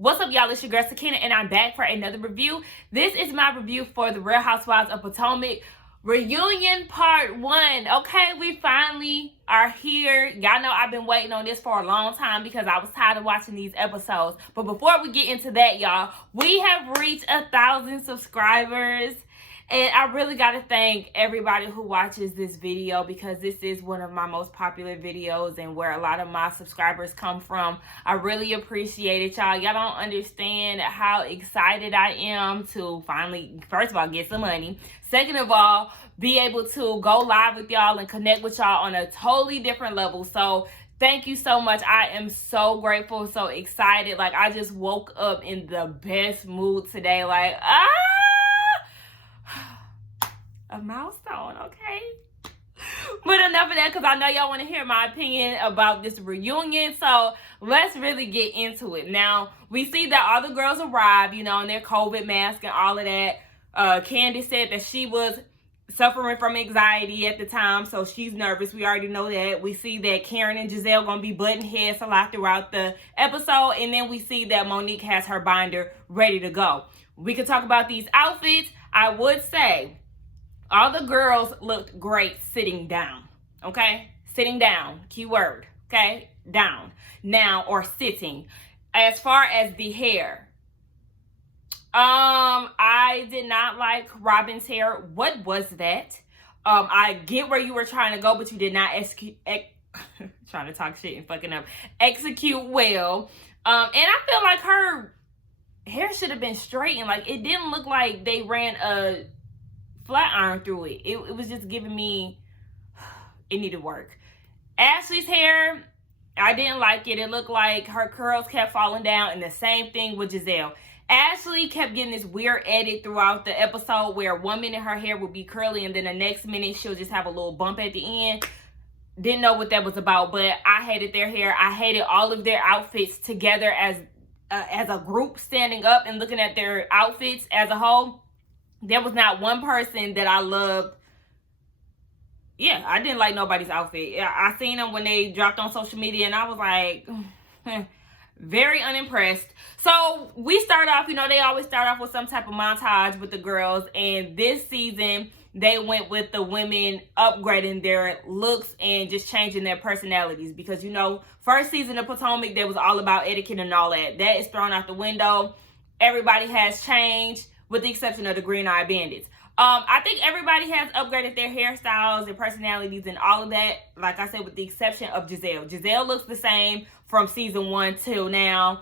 What's up, y'all? It's your girl Sakina, and I'm back for another review. This is my review for the Real Housewives of Potomac reunion part 1. Okay, we finally are here. Y'all know I've been waiting on this for a long time because I was tired of watching these episodes. But before we get into that, y'all, we have reached 1,000 subscribers. And I really got to thank everybody who watches this video because this is one of my most popular videos and where a lot of my subscribers come from. I really appreciate it, y'all. Y'all don't understand how excited I am to finally, first of all, get some money. Second of all, be able to go live with y'all and connect with y'all on a totally different level. So thank you so much. I am so grateful, so excited. Like, I just woke up in the best mood today. Like, a milestone, okay? But enough of that, because I know y'all want to hear my opinion about this reunion. So let's really get into it. Now, we see that all the girls arrived, you know, in their COVID mask and all of that. Candiace said that she was suffering from anxiety at the time, so she's nervous. We already know that. We see that Karen and Gizelle gonna be butting heads a lot throughout the episode. And then we see that Monique has her binder ready to go. We could talk about these outfits. I would say all the girls looked great sitting down, okay? Sitting down, keyword, okay? Down, now, or sitting. As far as the hair, I did not like Robin's hair. What was that? I get where you were trying to go, but you did not trying to talk shit and fucking up. Execute well. And I feel like her hair should have been straightened. Like, it didn't look like they ran a flat iron through it. It was just giving me, it needed work. Ashley's hair, I didn't like it. It looked like her curls kept falling down, and the same thing with Gizelle. Ashley kept getting this weird edit throughout the episode where 1 minute her hair would be curly and then the next minute she'll just have a little bump at the end. Didn't know what that was about, but I hated their hair. I hated all of their outfits together as a group, standing up and looking at their outfits as a whole. There was not one person that I loved. Yeah, I didn't like nobody's outfit. I seen them when they dropped on social media and I was like, very unimpressed. So we start off, you know, they always start off with some type of montage with the girls. And this season, they went with the women upgrading their looks and just changing their personalities. Because, you know, first season of Potomac, there was all about etiquette and all that. That is thrown out the window. Everybody has changed, with the exception of the Green Eye Bandits. I think everybody has upgraded their hairstyles and personalities and all of that. Like I said, with the exception of Gizelle. Gizelle looks the same from season 1 till now.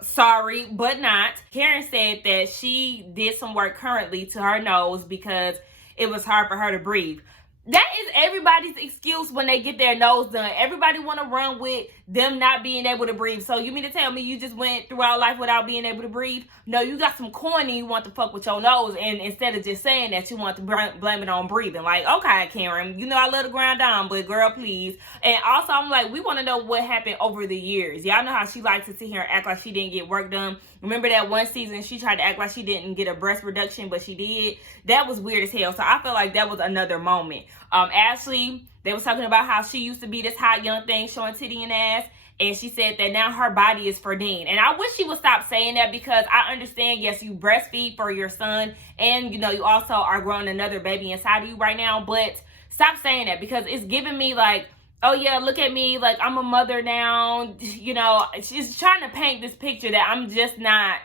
Sorry, but not. Karen said that she did some work currently to her nose because it was hard for her to breathe. That is everybody's excuse when they get their nose done. Everybody want to run with them not being able to breathe. So you mean to tell me you just went throughout life without being able to breathe? No, you got some corny, you want to fuck with your nose. And instead of just saying that, you want to blame it on breathing. Like, okay, Karen, you know I love to grind down, but girl, please. And also, I'm like, we want to know what happened over the years. Y'all know how she likes to sit here and act like she didn't get work done. Remember that one season she tried to act like she didn't get a breast reduction, but she did? That was weird as hell. So I feel like that was another moment. Ashley, they was talking about how she used to be this hot young thing showing titty and ass. And she said that now her body is for Dean. And I wish she would stop saying that because I understand, yes, you breastfeed for your son. And, you know, you also are growing another baby inside of you right now. But stop saying that because it's giving me like, oh, yeah, look at me. Like, I'm a mother now. You know, she's trying to paint this picture that I'm just not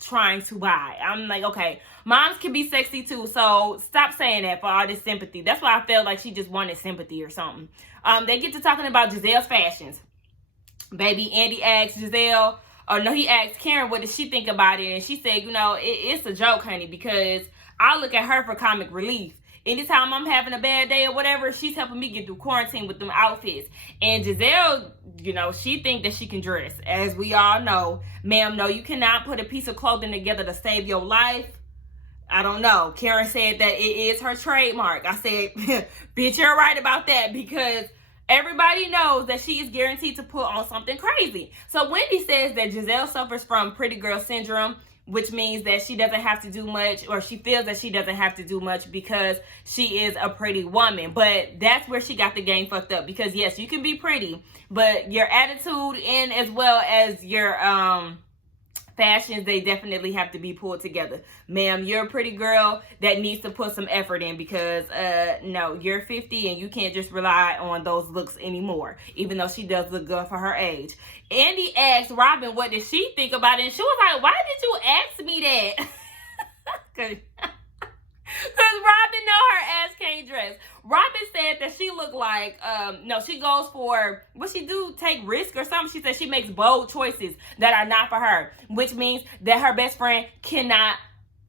trying to buy. I'm like, okay, moms can be sexy too. So stop saying that for all this sympathy. That's why I felt like she just wanted sympathy or something. They get to talking about Gizelle's fashions. Baby, Andy asked Gizelle, or no, he asked Karen, what did she think about it? And she said, you know, it's a joke, honey, because I look at her for comic relief. Anytime I'm having a bad day or whatever, she's helping me get through quarantine with them outfits. And Gizelle, you know, she think that she can dress. As we all know, ma'am, no, you cannot put a piece of clothing together to save your life. I don't know. Karen said that it is her trademark. I said, bitch, you're right about that because everybody knows that she is guaranteed to put on something crazy. So Wendy says that Gizelle suffers from pretty girl syndrome, which means that she doesn't have to do much, or she feels that she doesn't have to do much because she is a pretty woman. But that's where she got the game fucked up because yes, you can be pretty, but your attitude and as well as your fashions, they definitely have to be pulled together. Ma'am, you're a pretty girl that needs to put some effort in, because no, you're 50 and you can't just rely on those looks anymore, even though she does look good for her age. Andy asked Robin what did she think about it, and she was like, why did you ask me that? Because Robin know her ass can't dress. Robin said that she looked like, no, she goes for, what she do, take risk or something. She said she makes bold choices that are not for her, which means that her best friend cannot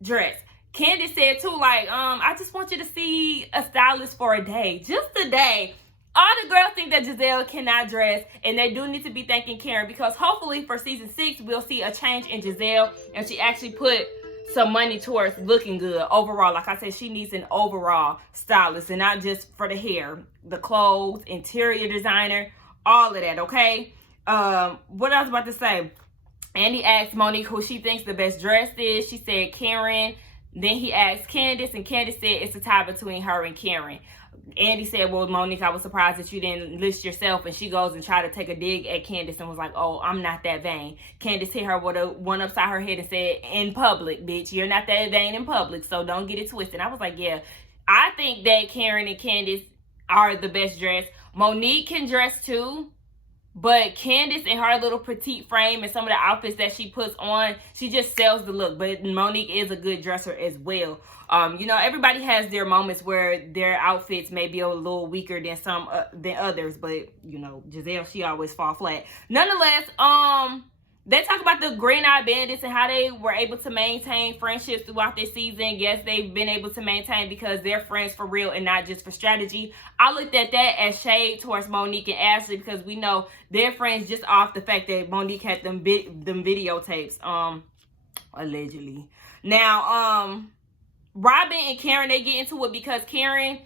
dress. Candiace said too, like, I just want you to see a stylist for a day, just a day. All the girls think that Gizelle cannot dress, and they do need to be thanking Karen, because hopefully for season 6, we'll see a change in Gizelle, and she actually put some money towards looking good overall. Like I said, she needs an overall stylist, and not just for the hair, the clothes, interior designer, all of that, okay? What I was about to say, Andy asked Monique who she thinks the best dress is. She said Karen. Then he asked Candiace, and Candiace said it's a tie between her and Karen. Andy said, well, Monique, I was surprised that you didn't list yourself. And she goes and try to take a dig at Candiace and was like, oh, I'm not that vain. Candiace hit her with a one upside her head and said, in public, bitch, you're not that vain in public, so don't get it twisted. I was like, yeah, I think that Karen and Candiace are the best dressed. Monique can dress too, but Candiace in her little petite frame and some of the outfits that she puts on, she just sells the look. But Monique is a good dresser as well. You know, everybody has their moments where their outfits may be a little weaker than some than others, but you know, Gizelle, she always fall flat. Nonetheless, they talk about the Green Eye Bandits and how they were able to maintain friendships throughout this season. Yes, they've been able to maintain because they're friends for real and not just for strategy. I looked at that as shade towards Monique and Ashley, because we know they're friends just off the fact that Monique had them videotapes, allegedly. Now, Robin and Karen, they get into it because Karen,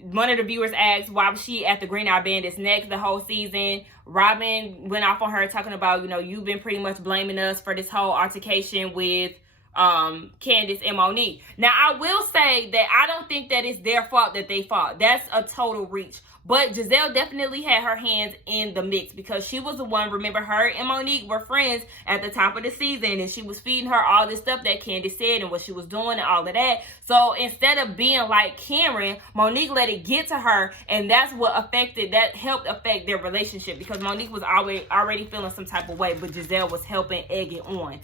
one of the viewers asked why was she at the Green Eye Bandits next the whole season. Robin went off on her talking about, you know, you've been pretty much blaming us for this whole altercation with Candiace and Monique. Now, I will say that I don't think that it's their fault that they fought. That's a total reach. But Gizelle definitely had her hands in the mix, because she was the one, remember, her and Monique were friends at the top of the season, and she was feeding her all this stuff that Candiace said and what she was doing and all of that. So instead of being like Karen, Monique let it get to her, and that's what helped affect their relationship, because Monique was already feeling some type of way, but Gizelle was helping egg it on.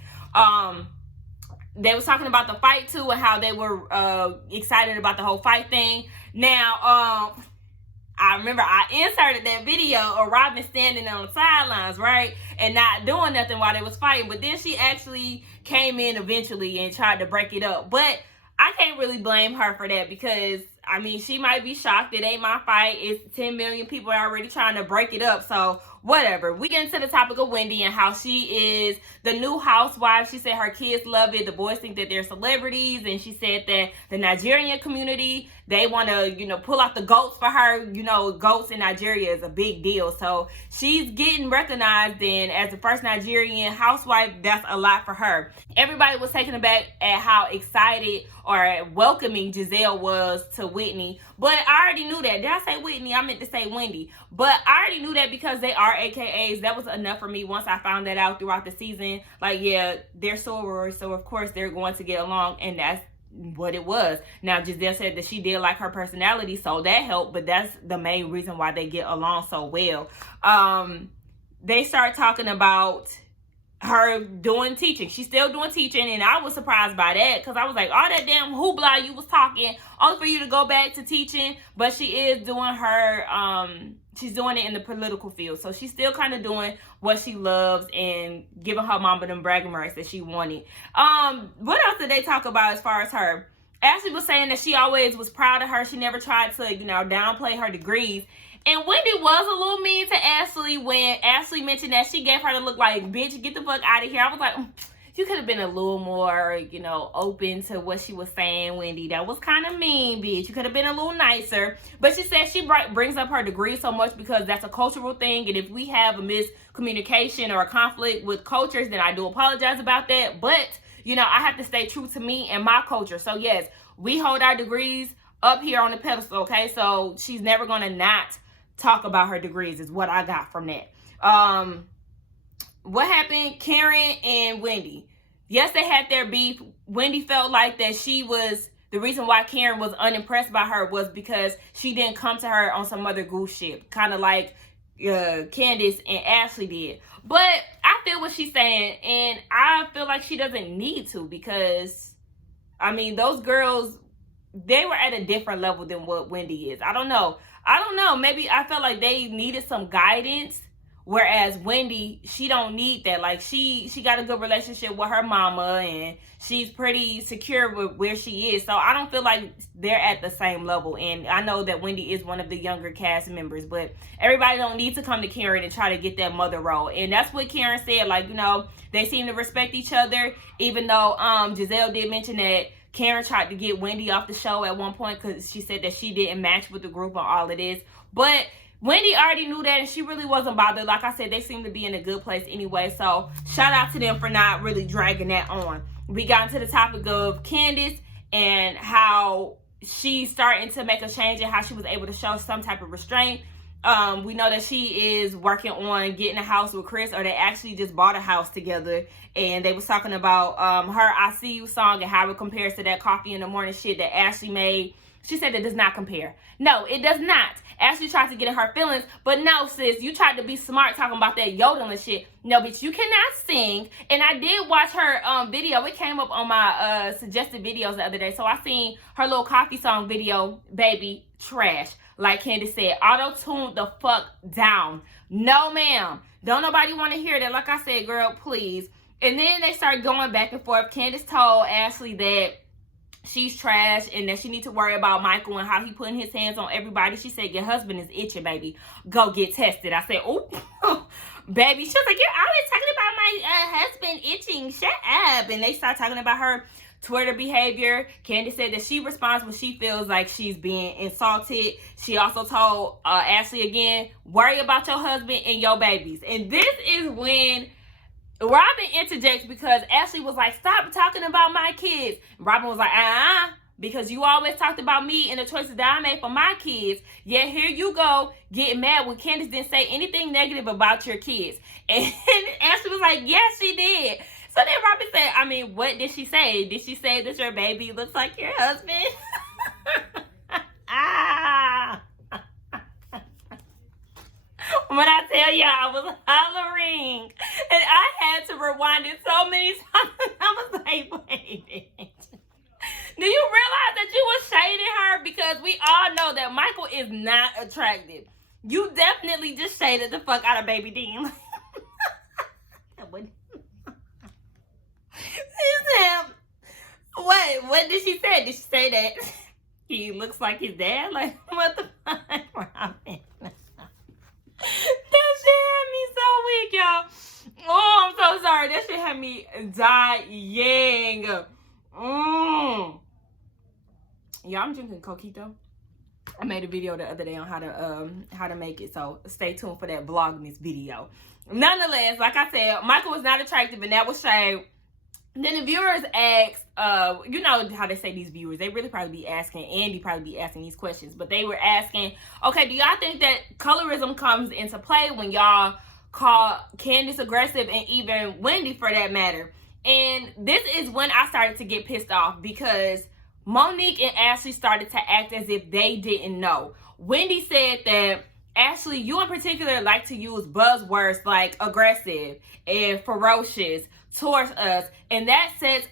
They was talking about the fight too, and how they were excited about the whole fight thing. Now, I remember I inserted that video of Robin standing on the sidelines, right? And not doing nothing while they was fighting. But then she actually came in eventually and tried to break it up. But I can't really blame her for that, because, I mean, she might be shocked. It ain't my fight. It's 10 million people already trying to break it up. So, whatever. We get into the topic of Wendy and how she is the new housewife. She said her kids love it. The boys think that they're celebrities. And she said that the Nigerian community, they want to, you know, pull out the goats for her. You know, goats in Nigeria is a big deal. So she's getting recognized, and as the first Nigerian housewife, that's a lot for her. Everybody was taken aback at how excited or welcoming Gizelle was to Whitney. But I already knew that. Did I say Whitney? I meant to say Wendy. But I already knew that because they are AKAs. That was enough for me once I found that out throughout the season. Like, yeah, they're sorors, so of course they're going to get along, and that's what it was. Now, Gizelle said that she did like her personality, so that helped, but that's the main reason why they get along so well. They start talking about her doing teaching. She's still doing teaching, and I was surprised by that, because I was like, all that damn hoopla you was talking, only for you to go back to teaching. But she is doing her, she's doing it in the political field, so she's still kind of doing what she loves and giving her mama them bragging rights that she wanted. What else did they talk about as far as her? Ashley was saying that she always was proud of her. She never tried to, you know, downplay her degrees. And Wendy was a little mean to Ashley when Ashley mentioned that she gave her the look like, bitch, get the fuck out of here. I was like, you could have been a little more, you know, open to what she was saying, Wendy. That was kind of mean, bitch. You could have been a little nicer. But she said she brings up her degree so much because that's a cultural thing. And if we have a miscommunication or a conflict with cultures, then I do apologize about that. But, you know, I have to stay true to me and my culture. So, yes, we hold our degrees up here on the pedestal, okay? So she's never going to not talk about her degrees is what I got from that. What happened? Karen and Wendy. Yes, they had their beef. Wendy felt like that she was, the reason why Karen was unimpressed by her was because she didn't come to her on some other goose shit. Kind of like Candiace and Ashley did. But I feel what she's saying, and I feel like she doesn't need to, because, I mean, those girls, they were at a different level than what Wendy is. I don't know. Maybe I felt like they needed some guidance, whereas Wendy, she don't need that. Like, she got a good relationship with her mama, and she's pretty secure with where she is. So I don't feel like they're at the same level. And I know that Wendy is one of the younger cast members, but everybody don't need to come to Karen and try to get that mother role. And that's what Karen said. Like, you know, they seem to respect each other, even though Gizelle did mention that Karen tried to get Wendy off the show at one point because she said that she didn't match with the group on all of this. But Wendy already knew that, and she really wasn't bothered. Like I said, they seem to be in a good place anyway. So shout out to them for not really dragging that on. We got into the topic of Candiace and how she's starting to make a change and how she was able to show some type of restraint. We know that she is working on getting a house with Chris, or they actually just bought a house together, and they was talking about her I See You song and how it compares to that Coffee in the Morning shit that Ashley made. She said it does not compare. No, it does not. Ashley tried to get in her feelings, but no, sis, you tried to be smart talking about that yodeling shit. No, bitch, you cannot sing. And I did watch her video. It came up on my suggested videos the other day. So I seen her little coffee song video, baby, trash. Like Candiace said, auto-tune the fuck down. No, ma'am. Don't nobody want to hear that. Like I said, girl, please. And then they started going back and forth. Candiace told Ashley that she's trash and that she need to worry about Michael and how he putting his hands on everybody. She said, your husband is itching, baby. Go get tested. I said, oh, baby. She was like, you're always talking about my husband itching. Shut up. And they start talking about her Twitter behavior. Candiace said that she responds when she feels like she's being insulted. She also told Ashley again, worry about your husband and your babies. And this is when Robin interjects, because Ashley was like, stop talking about my kids. Robin was like, because you always talked about me and the choices that I made for my kids. Yet here you go getting mad when Candiace didn't say anything negative about your kids. And Ashley was like, yes, she did. So then Robin said, I mean, what did she say? Did she say that your baby looks like your husband? When I tell y'all, I was hollering, and I had to rewind it so many times. I was like, wait a minute. Do you realize that you were shading her? Because we all know that Michael is not attractive. You definitely just shaded the fuck out of Baby Dean. What did she say? Did she say that he looks like his dad? Like, what the fuck, Robin? That shit had me so weak, y'all. Oh, I'm so sorry. That shit had me dying. Yeah, I'm drinking coquito. I made a video the other day on how to make it, so stay tuned for that Vlogmas video. Nonetheless, like I said, Michael was not attractive, and that was shade. Then the viewers asked, you know how they say these viewers, they really probably be asking, Andy probably be asking these questions, but they were asking, okay, do y'all think that colorism comes into play when y'all call Candiace aggressive, and even Wendy for that matter? And this is when I started to get pissed off, because Monique and Ashley started to act as if they didn't know. Wendy said that, Ashley, you in particular like to use buzzwords like aggressive and ferocious towards us, and that sets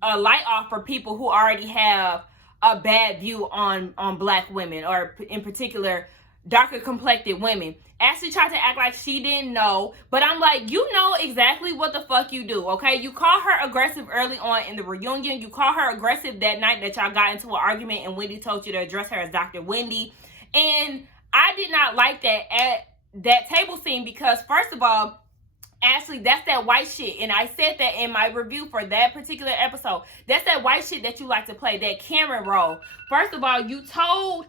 a light off for people who already have a bad view on black women, or in particular darker complected women. Ashley tried to act like she didn't know, but I'm like, you know exactly what the fuck you do, okay? You call her aggressive early on in the reunion. You call her aggressive that night that y'all got into an argument and Wendy told you to address her as Dr. Wendy. And I did not like that at that table scene, because first of all, Ashley, that's that white shit. And I said that in my review for that particular episode. That's that white shit that you like to play, that Karen role. First of all, you told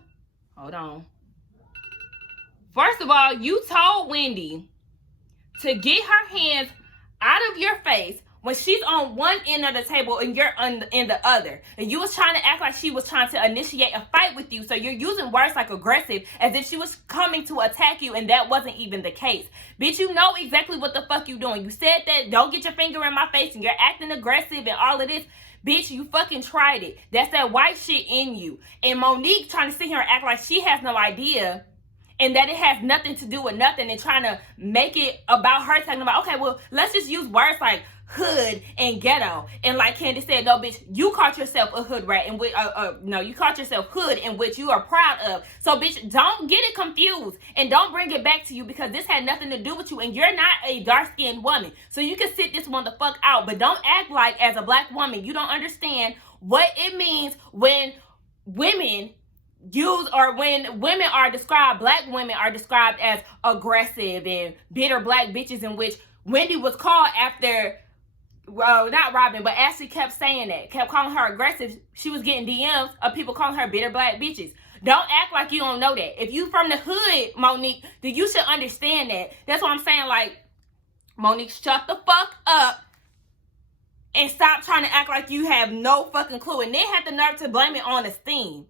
Wendy to get her hands out of your face when she's on one end of the table and you're on the other, and you was trying to act like she was trying to initiate a fight with you, so you're using words like aggressive as if she was coming to attack you, and that wasn't even the case. Bitch, you know exactly what the fuck you doing. You said that, don't get your finger in my face, and you're acting aggressive and all of this. Bitch, you fucking tried it. That's that white shit in you. And Monique trying to sit here and act like she has no idea and that it has nothing to do with nothing, and trying to make it about her talking about, okay, well, let's just use words like hood and ghetto. And like Candiace said, no, bitch, you caught yourself a hood rat, and no, you caught yourself hood, in which you are proud of. So, bitch, don't get it confused, and don't bring it back to you, because this had nothing to do with you, and you're not a dark-skinned woman. So you can sit this one the fuck out, but don't act like, as a black woman, you don't understand what it means when women when women are described, black women are described as aggressive and bitter black bitches, in which Wendy was called after, well, not Robin, but Ashley kept saying that, kept calling her aggressive. She was getting DMs of people calling her bitter black bitches. Don't act like you don't know that. If you from the hood, Monique, then you should understand that. That's what I'm saying. Like, Monique, shut the fuck up and stop trying to act like you have no fucking clue, and then have the nerve to blame it on esteem.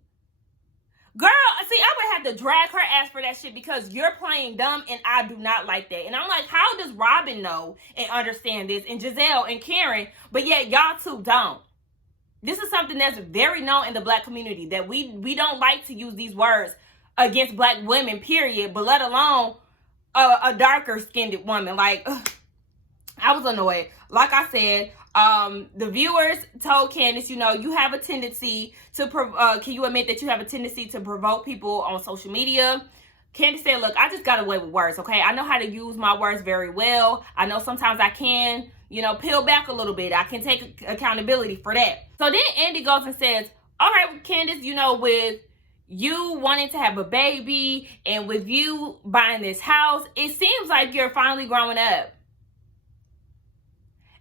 Girl, see, I would have to drag her ass for that shit, because you're playing dumb, and I do not like that. And I'm like, how does Robin know and understand this, and Gizelle and Karen, but yet y'all two don't? This is something that's very known in the black community, that we don't like to use these words against black women, period, but let alone a darker skinned woman. Like, ugh, I was annoyed. Like I said, the viewers told Candiace, you know, you have a tendency to, can you admit that you have a tendency to provoke people on social media? Candiace said, look, I just got away with words, okay? I know how to use my words very well. I know sometimes I can, you know, peel back a little bit. I can take accountability for that. So then Andy goes and says, all right, Candiace, you know, with you wanting to have a baby and with you buying this house, it seems like you're finally growing up.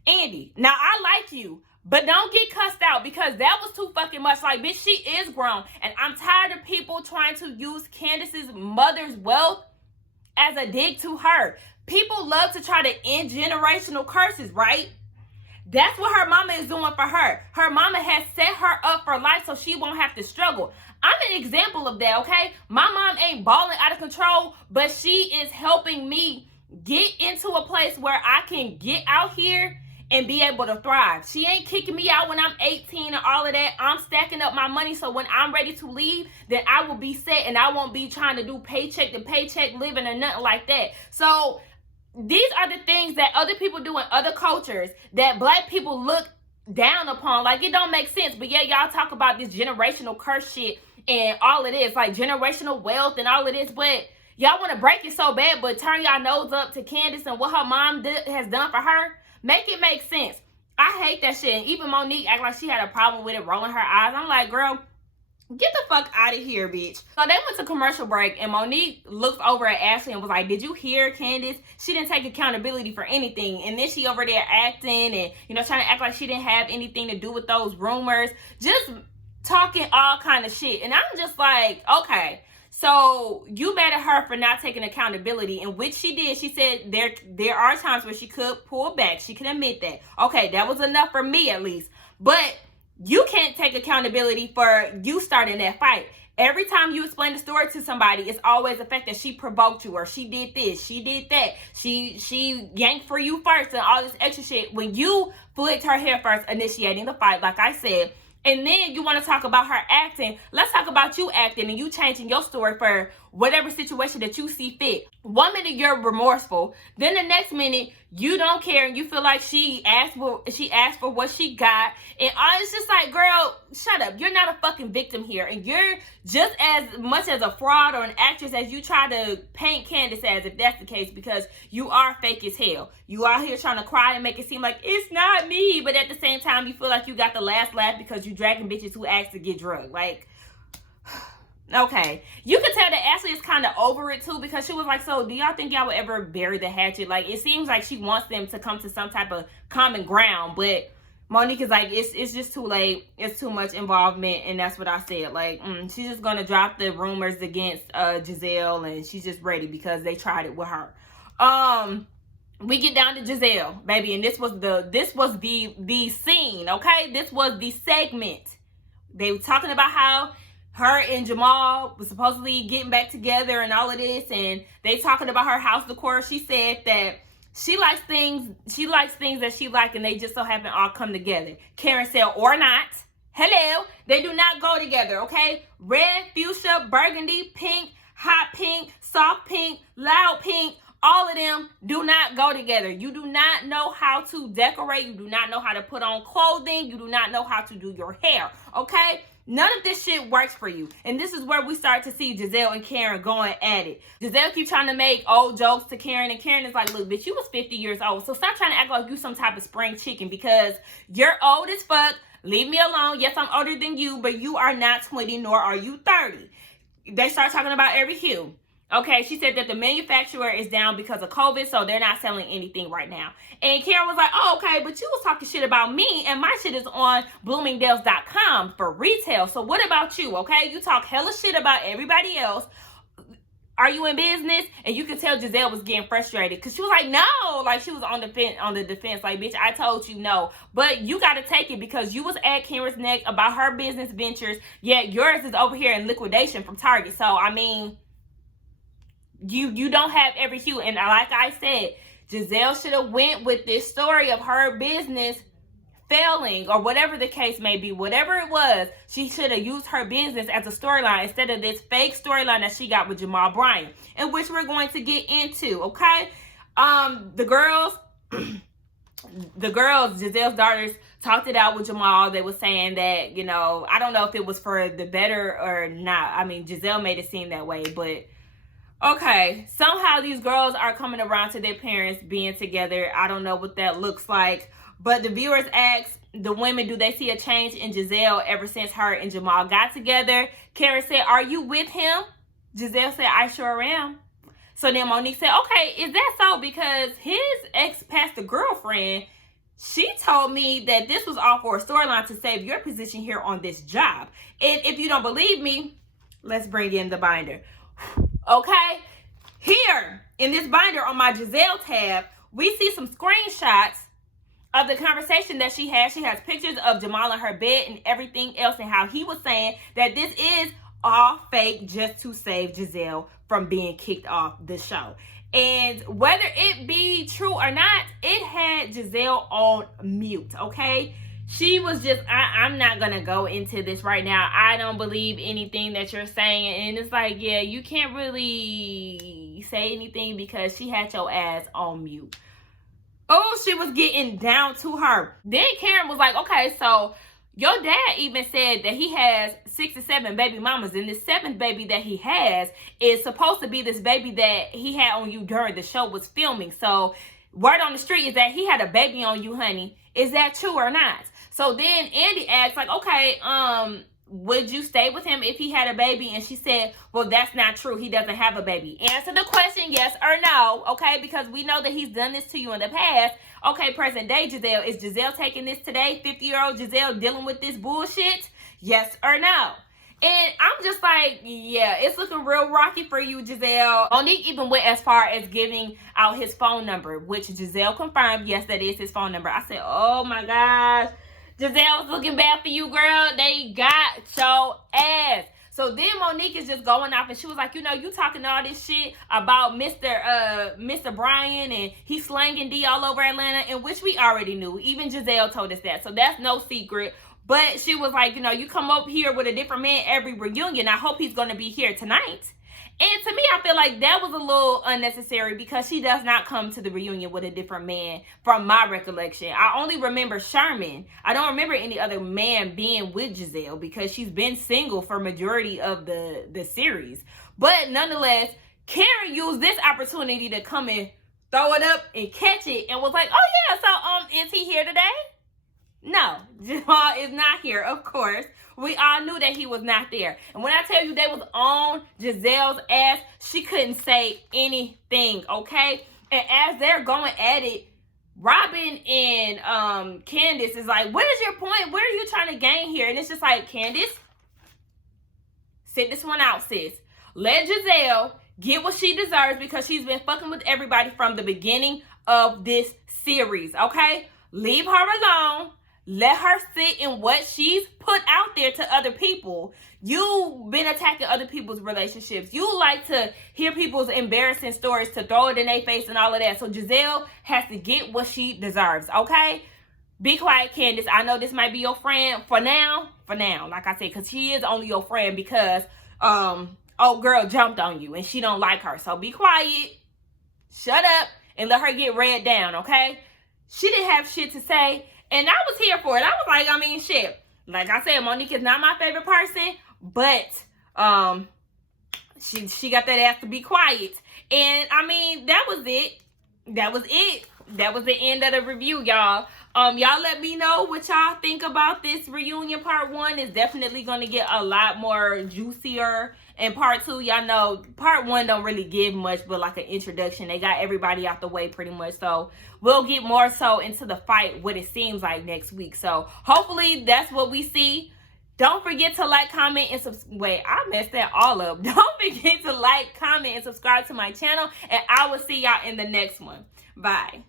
Andy, now I like you, but don't get cussed out, because that was too fucking much. Like, bitch, she is grown, and I'm tired of people trying to use Candiace's mother's wealth as a dig to her. People love to try to end generational curses, right? That's what her mama is doing for her. Her mama has set her up for life so she won't have to struggle. I'm an example of that, okay? My mom ain't balling out of control, but she is helping me get into a place where I can get out here and be able to thrive. She ain't kicking me out when I'm 18 and all of that. I'm stacking up my money, so when I'm ready to leave, then I will be set, and I won't be trying to do paycheck to paycheck living or nothing like that. So these are the things that other people do in other cultures that black people look down upon. Like, it don't make sense. But yeah, y'all talk about this generational curse shit and all of this, like generational wealth and all of this, but y'all want to break it so bad, but turn y'all nose up to Candiace and what her mom has done for her. Make it make sense. I hate that shit. And even Monique act like she had a problem with it, rolling her eyes. I'm like, girl, get the fuck out of here, bitch. So they went to commercial break, and Monique looked over at Ashley and was like, did you hear Candiace? She didn't take accountability for anything. And then she over there acting and, you know, trying to act like she didn't have anything to do with those rumors. Just talking all kind of shit. And I'm just like, okay. So you mad at her for not taking accountability, and which she did. She said there are times where she could pull back. She can admit that. Okay, that was enough for me at least. But you can't take accountability for you starting that fight. Every time you explain the story to somebody, it's always the fact that she provoked you, or she did this, she did that, she yanked for you first and all this extra shit, when you flicked her hair first, initiating the fight, like I said. And then you want to talk about her acting. Let's talk about you acting and you changing your story for whatever situation that you see fit. 1 minute you're remorseful, then the next minute you don't care and you feel like she asked for what she got, and it's just like, girl, shut up. You're not a fucking victim here, and you're just as much as a fraud or an actress as you try to paint Candiace as, if that's the case, because you are fake as hell. You out here trying to cry and make it seem like it's not me, but at the same time you feel like you got the last laugh because you dragging bitches who asked to get drugged. Like, okay, you can tell that Ashley is kind of over it too, because she was like, so do y'all think y'all would ever bury the hatchet? Like, it seems like she wants them to come to some type of common ground, but Monique is like, it's just too late. It's too much involvement, and that's what I said. Like, she's just gonna drop the rumors against Gizelle, and she's just ready because they tried it with her. we get down to Gizelle, baby, and this was the scene, okay? This was the segment. They were talking about how her and Jamal was supposedly getting back together and all of this, and they talking about her house decor. She said that she likes things that she like, and they just so happen all come together. Karen said, or not. Hello, they do not go together, okay? Red, fuchsia, burgundy, pink, hot pink, soft pink, loud pink, all of them do not go together. You do not know how to decorate. You do not know how to put on clothing. You do not know how to do your hair, okay? None of this shit works for you. And this is where we start to see Gizelle and Karen going at it. Gizelle keeps trying to make old jokes to Karen, and Karen is like, look, bitch, you was 50 years old, so stop trying to act like you some type of spring chicken, because you're old as fuck. Leave me alone. Yes, I'm older than you, but you are not 20, nor are you 30. They start talking about every hue. Okay, she said that the manufacturer is down because of COVID, so they're not selling anything right now. And Karen was like, oh, okay, but you was talking shit about me, and my shit is on Bloomingdale's.com for retail. So what about you, okay? You talk hella shit about everybody else. Are you in business? And you could tell Gizelle was getting frustrated because she was like, no. Like, she was on the defense. Like, bitch, I told you no. But you got to take it because you was at Karen's neck about her business ventures, yet yours is over here in liquidation from Target. So, I mean, you don't have every hue. And like I said, Gizelle should have went with this story of her business failing or whatever the case may be. Whatever it was, she should have used her business as a storyline instead of this fake storyline that she got with Jamal Bryant, in which we're going to get into, okay? The girls, Gizelle's daughters, talked it out with Jamal. They were saying that, you know, I don't know if it was for the better or not. I mean, Gizelle made it seem that way, but okay, somehow these girls are coming around to their parents being together. I don't know what that looks like. But the viewers asked the women, do they see a change in Gizelle ever since her and Jamal got together? Karen said, are you with him? Gizelle said, I sure am. So then Monique said, okay, is that so? Because his ex-pastor girlfriend, she told me that this was all for a storyline to save your position here on this job. And if you don't believe me, let's bring in the binder. Okay, here in this binder on my Gizelle tab, we see some screenshots of the conversation that she had. She has pictures of Jamal in her bed and everything else, and how he was saying that this is all fake just to save Gizelle from being kicked off the show. And whether it be true or not, it had Gizelle on mute, okay? She was just, I'm not going to go into this right now. I don't believe anything that you're saying. And it's like, yeah, you can't really say anything because she had your ass on mute. Oh, she was getting down to her. Then Karen was like, okay, so your dad even said that he has 6 or 7 baby mamas. And this 7th baby that he has is supposed to be this baby that he had on you during the show was filming. So word on the street is that he had a baby on you, honey. Is that true or not? So then Andy asked, like, okay, would you stay with him if he had a baby? And she said, well, that's not true. He doesn't have a baby. Answer the question, yes or no, okay? Because we know that he's done this to you in the past. Okay, present day Gizelle. Is Gizelle taking this today? 50-year-old Gizelle dealing with this bullshit? Yes or no? And I'm just like, yeah, it's looking real rocky for you, Gizelle. Monique even went as far as giving out his phone number, which Gizelle confirmed, yes, that is his phone number. I said, oh my gosh. Gizelle's looking bad for you, girl. They got your ass. So then Monique is just going off, and she was like, you know, you talking all this shit about Mr. Bryan, and he's slanging D all over Atlanta, in which we already knew. Even Gizelle told us that. So that's no secret. But she was like, you know, you come up here with a different man every reunion. I hope he's going to be here tonight. And to me, I feel like that was a little unnecessary because she does not come to the reunion with a different man from my recollection. I only remember Sherman. I don't remember any other man being with Gizelle because she's been single for majority of the series. But nonetheless, Karen used this opportunity to come and throw it up and catch it and was like, oh yeah, so is he here today? No, Jamal is not here, of course. We all knew that he was not there. And when I tell you they was on Gizelle's ass, she couldn't say anything, okay? And as they're going at it, Robin and Candiace is like, what is your point? What are you trying to gain here? And it's just like, Candiace, sit this one out, sis. Let Gizelle get what she deserves because she's been fucking with everybody from the beginning of this series, okay? Leave her alone. Let her sit in what she's put out there to other people. You've been attacking other people's relationships. You like to hear people's embarrassing stories to throw it in their face and all of that. So Gizelle has to get what she deserves, okay? Be quiet, Candiace. I know this might be your friend for now. For now, like I said, because she is only your friend because old girl jumped on you and she don't like her. So be quiet. Shut up and let her get read down, okay? She didn't have shit to say. And I was here for it. I was like, I mean, shit. Like I said, Monique is not my favorite person, but she got that ass to be quiet. And I mean, that was it. That was it. That was the end of the review, y'all. Y'all let me know what y'all think about this reunion. Part 1 is definitely going to get a lot more juicier. And part 2, y'all know, part 1 don't really give much but like an introduction. They got everybody out the way pretty much. So we'll get more so into the fight, what it seems like next week. So hopefully that's what we see. Don't forget to like, comment, and subscribe. Wait, I messed that all up. Don't forget to like, comment, and subscribe to my channel. And I will see y'all in the next one. Bye.